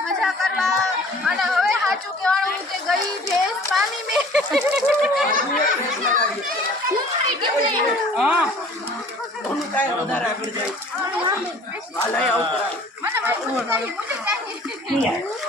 મજા કરવા. અને હવે સાચું કહેવાનું કે ગઈ ભેંસ પાણી મેં. મને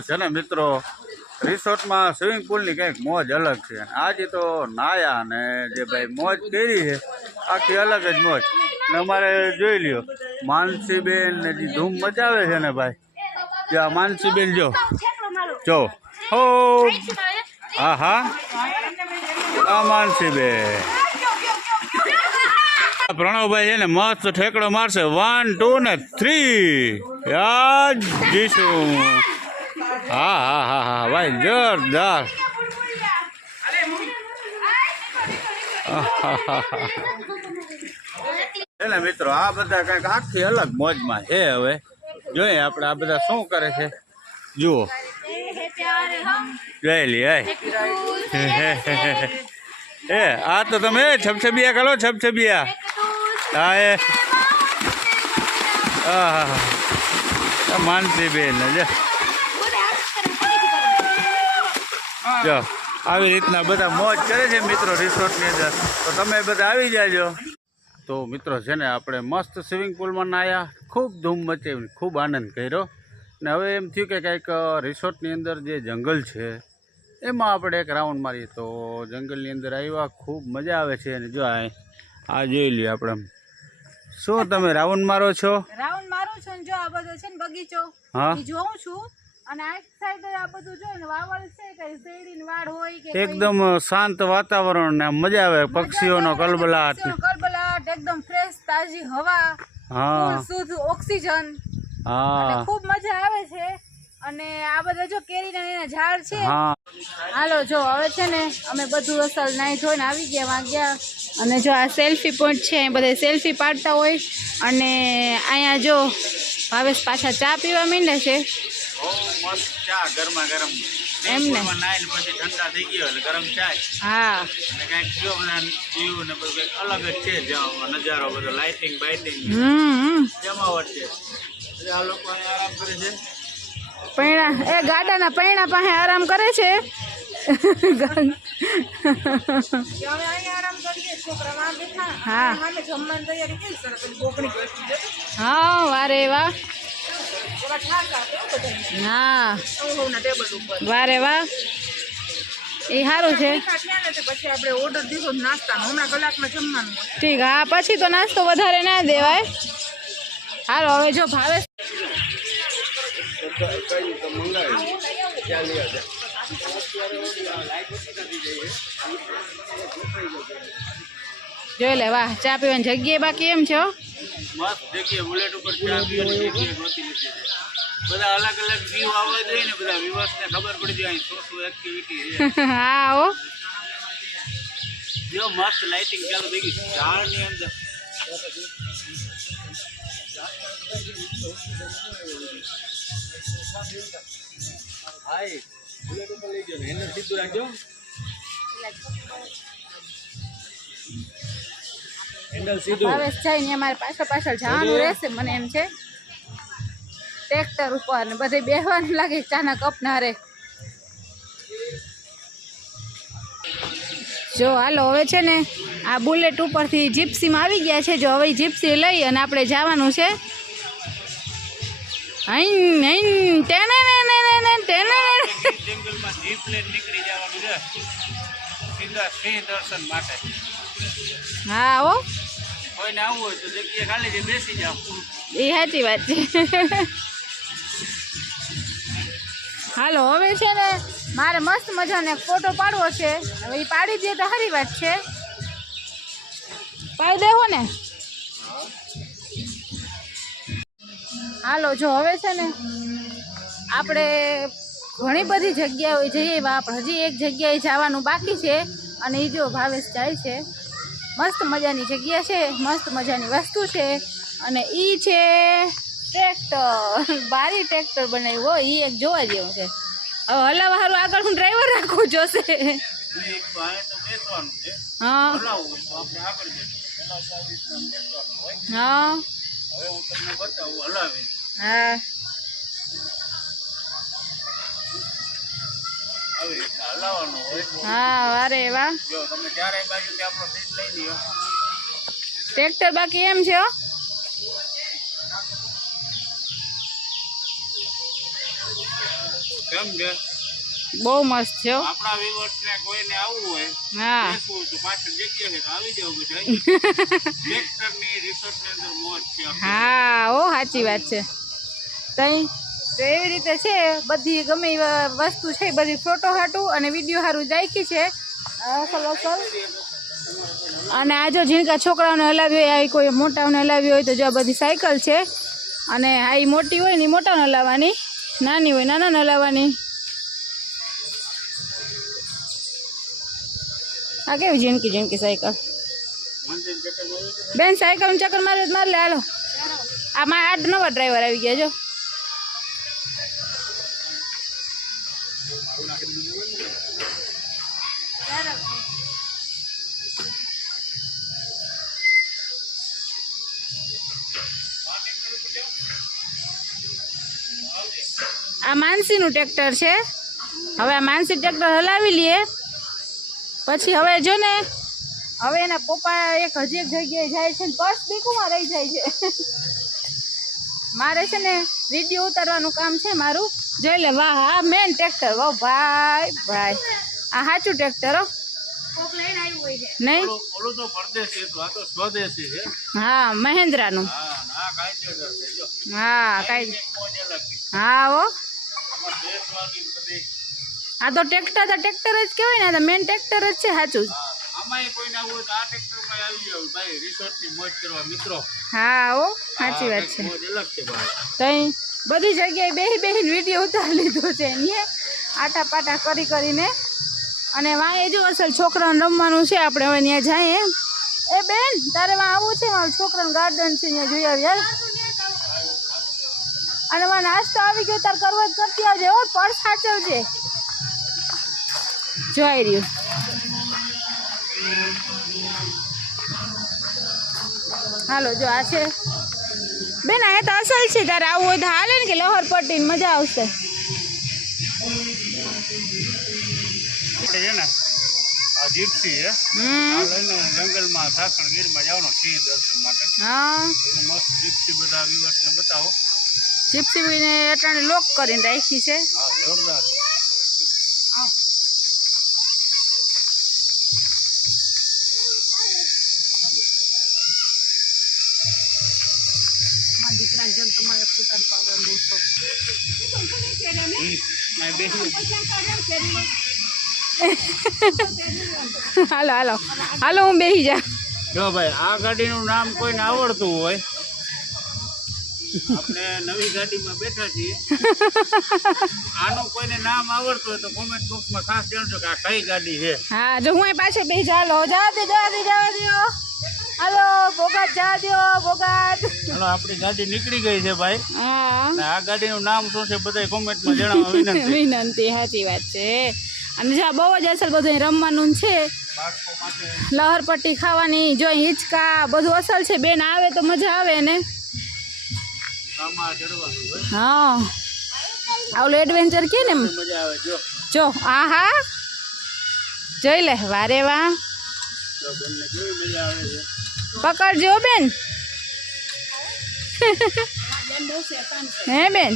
છે ને મિત્રો, રિસોર્ટમાં સ્વિમિંગ પુલની કંઈક મોજ અલગ છે. આજે તો નાયા ને જે ભાઈ મોજ કરી છે, આખી અલગ જ મોજ. ને અમારે જોઈ લ્યો, માનસીબેન ને જે ધૂમ મચાવે છે ને ભાઈ, જો માનસીબેન જો. જો. હો. હા હા. આ માનસીબેન. પ્રણવભાઈ છે ને મસ્ત ઠેકડો મારશે. વન ટુ ને થ્રી યાદ જીશું. હા હા હા હા ભાઈ, જોરદાર. ને મિત્રો, આ બધા કંઈક આખી અલગ મોજમાં છે હવે. જોઈએ આપણે આ બધા શું કરે છે. જુઓ. જોઈ હે આ તો તમે છબછબિયા કરો, છબછબિયા. હા એ. હા હા. માનસી બેન જો. જો આવી રીતના બધા મોજ કરે છે મિત્રો રિસોર્ટની અંદર. તો તમે બધા આવી જાજો. તો મિત્રો છે ને આપણે મસ્ત સ્વિમિંગ પુલમાં નાહ્યા ખૂબ ધૂમ મચાવી ખૂબ આનંદ કર્યો. ને હવે એમ થયું કે કંઈક રિસોર્ટની અંદર જે જંગલ છે એમાં આપણે એક રાઉન્ડ મારીએ. તો જંગલની અંદર આવ્યા ખૂબ મજા આવે છે. અને જો આ આ જોઈ લઈએ આપણે શું તમે રાઉન્ડ મારો છો? રાઉન્ડ મારો છો જો આ બધો છે ને બગીચો હા. જોઉં છું. અને આ સાઈડ આ બધું જોઈને વાવલ છે કે શેરડીની વાડ હોય કે એકદમ શાંત વાતાવરણ ને મજા આવે પક્ષીઓનો કલબલાટ. કલબલાટ એકદમ ફ્રેશ તાજી હવા હા. શુદ્ધ ઓક્સિજન. હા. ખૂબ મજા આવે છે. અને આ બધા જો કેરીના એના ઝાડ છે. હાલો જો હવે છે ને અમે બધું અસલ નાઈ ધોઈને આવી ગયા વાગ્યા. અને જો આ સેલ્ફી પોઈન્ટ છે અહીં બધા સેલ્ફી પાડતા હોય. અને અહીંયા જો ભાવેશ પાછા ચા પીવા માંડે છે. બહુ મસ્ત ચા ગરમા ગરમ. એમને. નાઈને પછી ઠંડા થઈ ગયો એટલે ગરમ ચા હા. અને કંઈક જો બધા વ્યૂ ને બધું કંઈક અલગ જ છે જ્યાં નજારો બધો લાઇટિંગ બાઇટિંગ હમ જમાવટ છે. એટલે આ લોકો આરામ કરે છે. પૈણા એ ગાડાના પૈણા પાસે આરામ કરે છે? હા. હા વારે વાહ. હા સૌના ટેબલ ઉપર. વારે વાહ. એ સારું છે. મીઠા થયા ને તે પછી આપણે ઓર્ડર દીધો નાસ્તાનો. હમણાં કલાકમાં જમવાનું હોય. ઠીક હા પછી તો નાસ્તો વધારે ના દેવાય. હાલો હવે જો ભાવે જોઈ લે વાહ ચા પીવાની જગ્યાએ બાકી એમ છો હો. મસ્ત જગ્યાએ બુલેટ ઉપર ચા પીવાની જગ્યાએ બધા અલગ અલગ વ્યૂ આવવા જોઈએ ને બધા વિવર્સને ખબર પડી જાય અહીં શું શું એક્ટિવિટી છે. હા હો. જો મસ્ત લાઇટિંગ ચાલુ થઈ ગઈ. ઝાડની અંદર. હાય. બુલેટ ઉપર લઈ જાઓ ને એને સીધું રાખજો. હેન્ડલ સીધું ભાવેશ જાય ને અમારે પાછળ પાછળ જવાનું રહેશે મને એમ છે. ટ્રેક્ટર ઉપર ને બધે બેહવાનું લાગે ચાના અપનારે જો હાલો હવે છે ને આ બુલેટ ઉપરથી જીપ્સીમાં આવી ગયા છે. જો હવે જીપ્સી લઈ અને આપણે જવાનું છે. હા જાઓ. એ સાચી વાત છે. હાલો, હવે છે ને મારે મસ્ત મજાનો ફોટો પાડવો છે. હવે એ પાડી દે તો સારી વાત છે. પાડી દેવો ને. હાલો, જો હવે છે ને આપણે ઘણી બધી જગ્યાઓ જઈએ એવા હજી એક જગ્યાએ જવાનું બાકી છે. અને એ જો ભાવેશ જાય છે. મસ્ત મજાની જગ્યા છે, મસ્ત મજાની વસ્તુ છે. અને એ છે ટ્રેક્ટર. બારી ટ્રેક્ટર બનાવ્યું હોય એ એક જોવા જેવું છે. હવે હલાવા હારું આગળ હું ડ્રાઈવર રાખવું જોશે હા હા. હું. હા. હા વારે વાહ. ટ્રેક્ટર બાકી એમ છે કેમ છે બહુ મસ્ત છે હો. આપણા વિવર્સને કોઈને આવવું હોય હા. બેસવું તો પાછળ જગ્યા છે તો આવી જાવ બધા. ટ્રેક્ટરની રિસોર્ટની અંદર મોજ છે હા ઓ સાચી વાત છે. તઈ તો એવી રીતે છે બધી ગમે વસ્તુ છે બધી ફોટો હાટું અને વીડિયો હારું જાયકી છે. અસલ અસલ. અને આ જો ઝીણકા છોકરાઓને હલાવી હોય આવી કોઈ મોટાઓને હલાવી હોય તો જો આ બધી સાયકલ છે. અને આ મોટી હોય ને મોટાને હલાવવાની. નાની હોય નાનાને હલાવવાની આ કેવી ઝીણકી ઝીણકી સાયકલ? બેન સાયકલ ચક્કર મારે મારે લે, હાલો. આમાં આઠ નવા ડ્રાઈવર આવી ગયા, જો. આ માનસીનું ટ્રેક્ટર છે. હવે આ માનસી ટ્રેક્ટર હલાવી લઈએ. પછી હવે જો ને હવે એના પપ્પા એક હજી એક જગ્યાએ જાય છે ને પર્સ બીકુમાં રહી જાય છે. મારે છે ને વીડિયો ઉતારવાનું કામ છે મારું. જોઈ લે વાહ હા મેન ટ્રેક્ટર વાહ ભાઈ ભાઈ. આ સાચું ટ્રેક્ટર હો. નહીં? ઓલું ઓલું તો પરદેશી હતું આ તો સ્વદેશી છે. હા મહેન્દ્રાનું. હા કાંઈ. હા બધી આ તો ટ્રેક્ટર તો ટ્રેક્ટર જ કહેવાય ને આ તો મેન ટ્રેક્ટર જ છે સાચું હા આમાંય હોય તો આ ટ્રેક્ટરમાં આવી જાવ ભાઈ રિસોર્ટની મોજ કરવા મિત્રો. હા હો સાચી વાત છે. મોજ અલગ છે ભાઈ. તઈ બધી જગ્યાએ બેહી બેહીને વીડિયો ઉતારી લીધો છે ને આટા પાટા કરી કરીને. અને વાંએ જો અસલ છોકરાને રમવાનું છે આપણે હવે ત્યાં જઈએ. એ બેન તારે વાં આવવું છે? મારું છોકરાનું ગાર્ડન છે ત્યાં જોઈ આવ્યા અને વાં નાસ્તો આવી ગયો તાર કરવો જ કરતી આવજે હો પર્સ સાચવજે. જોઈ રહ્યું. હાલો જો આ છે. બેન આ તો અસલ છે તારે આવું હોય તો હાલે ને કે લહર પટ્ટી મજા આવશે. જીપસી છે. જંગલમાં સાસણ ગીરમાં જવાનું સિંહ દર્શન માટે. હા. મસ્ત જીપસી બધા વિવર્સને બતાવો. જીપસીને અટાણે લોક કરીને રાખી છે. દીકરા જેમ તમારે પોતાનું પાવર બહુ શોખ હાલો હાલો. હાલો હું બેસી જા જો ભાઈ આ ગાડીનું નામ કોઈને આવડતું હોય આપણે નવી ગાડીમાં બેઠા છીએ. આનું કોઈને નામ આવડતું હોય તો કોમેન્ટ બોક્સમાં ખાસ જણાવજો કે આ કઈ ગાડી છે. હા જો હું અહીં પાછળ બેસી જા દે જવા દે જવા દો હાલો બોગાત જવા દો બોગાત ચાલો આપણી ગાડી નીકળી ગઈ છે ભાઈ. હા. આ ગાડીનું નામ શું છે બધા કોમેન્ટમાં જણાવવા વિનંતી. વિનંતી સાચી વાત છે. અને જો બહુ જ અસર બધું રમવાનું છે. લહરપટ્ટી ખાવાની જો હિંચકા બધું અસલ છે બેન આવે તો મજા આવે ને. હા. આવલું એડવેન્ચર કે ને. જો. આ હા જોઈ લે વારે છે? પકડજો બેન. હે બેન?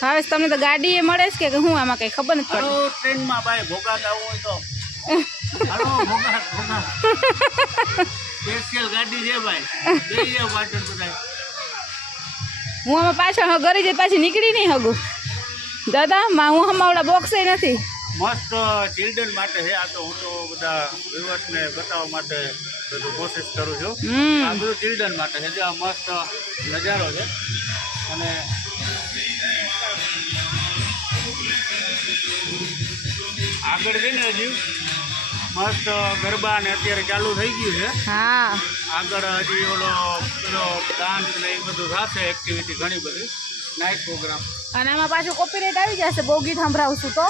ભાવેશ તમને તો ગાડી એ મળે છે કે હું આમાં કઈ ખબર નથી પડતી? ટ્રેનમાં ભાઈ ભોગાતા હોય તો. સ્પેશિયલ ગાડી છે ભાઈ. જઈ જાવ પાટણ બધા હું આમાં પાછળ ઘરે જઈ પાછી નીકળી નહીં હગું. દાદા માં હું હમાવડા બોક્સે નથી. મસ્ત ચિલ્ડ્રન માટે છે. આ તો હું તો બધા વ્યુઅર્સને બતાવવા માટે બધું કોશિશ કરું છું. આ બધું ચિલ્ડ્રન માટે છે. જે આ મસ્ત નજારો છે. અને આગળ જઈને હજી? મસ્ત ગરબા ને અત્યારે ચાલુ થઈ ગયું છે. હા. આગળ હજી ઓલો પેલો ડાન્સ ને એ બધું થશે એક્ટિવિટી ઘણી બધી. નાઇટ પ્રોગ્રામ અને એમાં પાછું કોપીરાઇટ આવી જશે બહુ ગીત સંભળાવશું તો.